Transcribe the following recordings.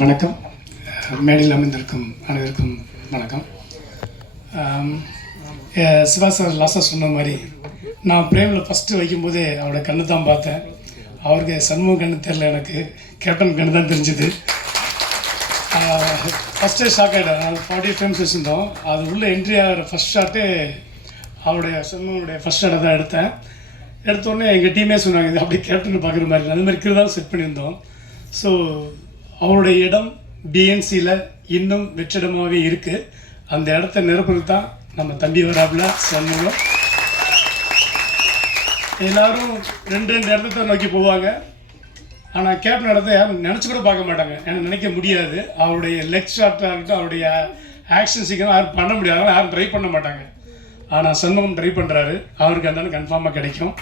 வணக்கம். மேடையில் அமைந்திருக்கும் அனைவருக்கும் வணக்கம். சிவா சார் லாஸ்ட்டாக சொன்ன மாதிரி நான் பிரேமில் ஃபஸ்ட்டு வைக்கும்போதே அவரோட கண்ணு தான் பார்த்தேன். அவருக்கு சண்முக கண்ணு தெரில எனக்கு. கேப்டன் கண்ணு தான் தெரிஞ்சுது ஃபஸ்ட்டே ஷாக் ஆகிட்டேன் நாங்கள் ஃபார்ட்டி ஃப்ரேம்ஸ் வச்சுருந்தோம். அது உள்ளே என்ட்ரி ஆகிற ஃபஸ்ட் ஷாட்டே அவருடைய சண்முகனுடைய ஃபஸ்ட் ஷாட்டை தான் எடுத்தேன். எடுத்தோடனே எங்கள் டீமே சொன்னாங்க இது அப்படியே கேப்டன் பார்க்குற மாதிரி அது அந்த மாதிரி கீழே தான் செட் பண்ணியிருந்தோம். ஸோ அவருடைய இடம் பிஎன்சியில் இன்னும் வெற்றிடமாகவே இருக்குது அந்த இடத்த நிரப்புறது தான் நம்ம தம்பி வராப்புல சண்முகம் எல்லாரும் ரெண்டு ரெண்டு இடத்த நோக்கி போவாங்க. ஆனால் கேப்டன் இடத்த யாரும் நினச்சி கூட பார்க்க மாட்டாங்க. ஏன்னா நினைக்க முடியாது. அவருடைய லெக் ஷாட்டாக இருக்கட்டும் அவருடைய ஆக்ஷன் சீக்கிரம் யாரும் பண்ண முடியாது. யாரும் ட்ரை பண்ண மாட்டாங்க. ஆனால் சண்முகம் ட்ரை பண்ணுறாரு அவருக்கு அந்த கன்ஃபார்மாக கிடைக்கும்.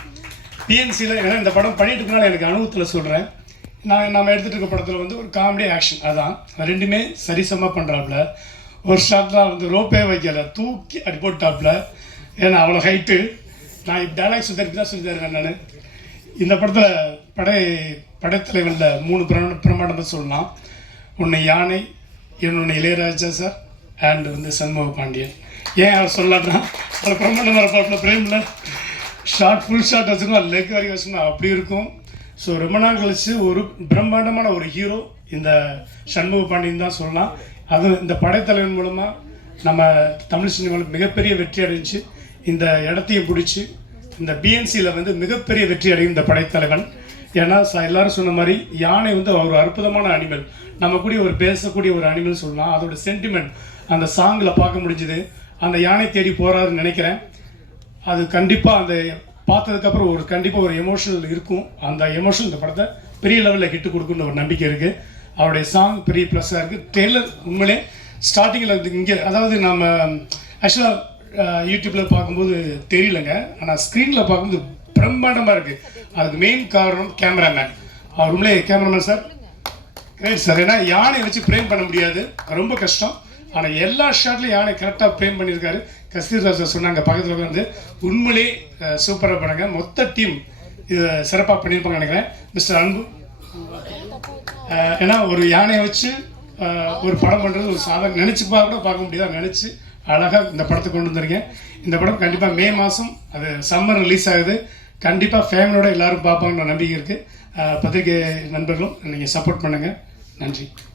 பிஎன்சியில் ஏன்னா இந்த படம் பண்ணிட்டு இருக்கனால எனக்கு அனுபவத்தில் சொல்கிறேன் நான் நம்ம எடுத்துகிட்டு இருக்க படத்தில் வந்து ஒரு காமெடி ஆக்ஷன் அதான். ரெண்டுமே சரிசமமாக பண்ணுறாப்புல ஒரு ஷாட்டில் வந்து ரோப்பே வைக்கல. தூக்கி அடி போட்டாப்புல. ஏன்னா அவ்வளோ ஹைட்டு நான் இப்போ டைலாக் தான் சொல்லி நான். இந்த படத்தில் படை படைத்தலைவனில் மூணு பிரம பிரமாண்டத்தை சொல்லலாம். ஒன்று யானை இன்னொன்று இளையராஜா சார் அண்ட் வந்து சண்முக பாண்டியன். ஏன் அவர் சொல்லலாம்னா அவர் பிரமாண்டம் வர பாட்டில் பிரேமில் ஷார்ட் ஃபுல் ஷார்ட் வச்சுருந்தோம் லெக் வரைக்கும் வச்சுருந்தோம் அப்படி இருக்கும். ஸோ ரொம்ப நாள் கழிச்சு ஒரு பிரம்மாண்டமான ஒரு ஹீரோ இந்த சண்முக பாண்டியன் தான் சொல்லலாம். அதுவும் இந்த படைத்தலைவன் மூலமாக நம்ம தமிழ் சினிமாவில் மிகப்பெரிய வெற்றி அடைஞ்சு இந்த இடத்தையும் பிடிச்சி இந்த பிஎன்சியில் வந்து மிகப்பெரிய வெற்றி அடையும் இந்த படைத்தலைவன். ஏன்னா எல்லாரும் சொன்ன மாதிரி யானை வந்து ஒரு அற்புதமான அனிமல் நம்ம கூட ஒரு பேசக்கூடிய ஒரு அனிமல் சொல்லலாம். அதோட சென்டிமெண்ட் அந்த சாங்கில் பார்க்க முடிஞ்சுது. அந்த யானை தேடி போகிறாருன்னு நினைக்கிறேன். அது கண்டிப்பாக அந்த பார்த்ததுக்கப்புறம் ஒரு கண்டிப்பாக ஒரு எமோஷனல் இருக்கும். அந்த எமோஷனல் இந்த படத்தை பெரிய லெவலில் ஹிட் கொடுக்குன்னு ஒரு நம்பிக்கை இருக்குது அவருடைய சாங் பெரிய ப்ளஸ்ஸாக இருக்குது டெய்லர் உண்மையிலே ஸ்டார்டிங்கில் இங்கே அதாவது நம்ம ஆக்சுவலாக யூடியூப்பில் பார்க்கும்போது தெரியலங்க. ஆனால் ஸ்க்ரீனில் பார்க்கும்போது பிரம்மாண்டமாக இருக்குது அதுக்கு மெயின் காரணம் கேமராமேன் அவர் உண்மையிலே கேமராமேன் சார் கிரேட் சார் ஏன்னா யானை வச்சு ப்ரேம் பண்ண முடியாது. ரொம்ப கஷ்டம். ஆனால் எல்லா ஷாட்லையும் யானை கரெக்டாக பிரேம் பண்ணியிருக்காரு. கஸ்தூர் ராஜா சொன்னாங்க பக்கத்தில் வந்து உண்மையிலே சூப்பராக பண்ணுங்க மொத்த டீம் இது சிறப்பாக பண்ணியிருப்பாங்க நினைக்கிறேன். மிஸ்டர் அன்பு ஏன்னா ஒரு யானையை வச்சு ஒரு படம் பண்ணுறது ஒரு சாதம் நினச்சி கூட பார்க்க முடியாது. நினச்சி அழகாக இந்த படத்தை கொண்டு வந்திருக்கேன் இந்த படம் கண்டிப்பாக மே மாதம் அது சம்மர் ரிலீஸ் ஆகுது. கண்டிப்பாக ஃபேமிலியோட எல்லாரும் பார்ப்பாங்கன்ற நம்பிக்கை இருக்குது பத்திரிகை நண்பர்களும் நீங்கள் சப்போர்ட் பண்ணுங்கள் நன்றி.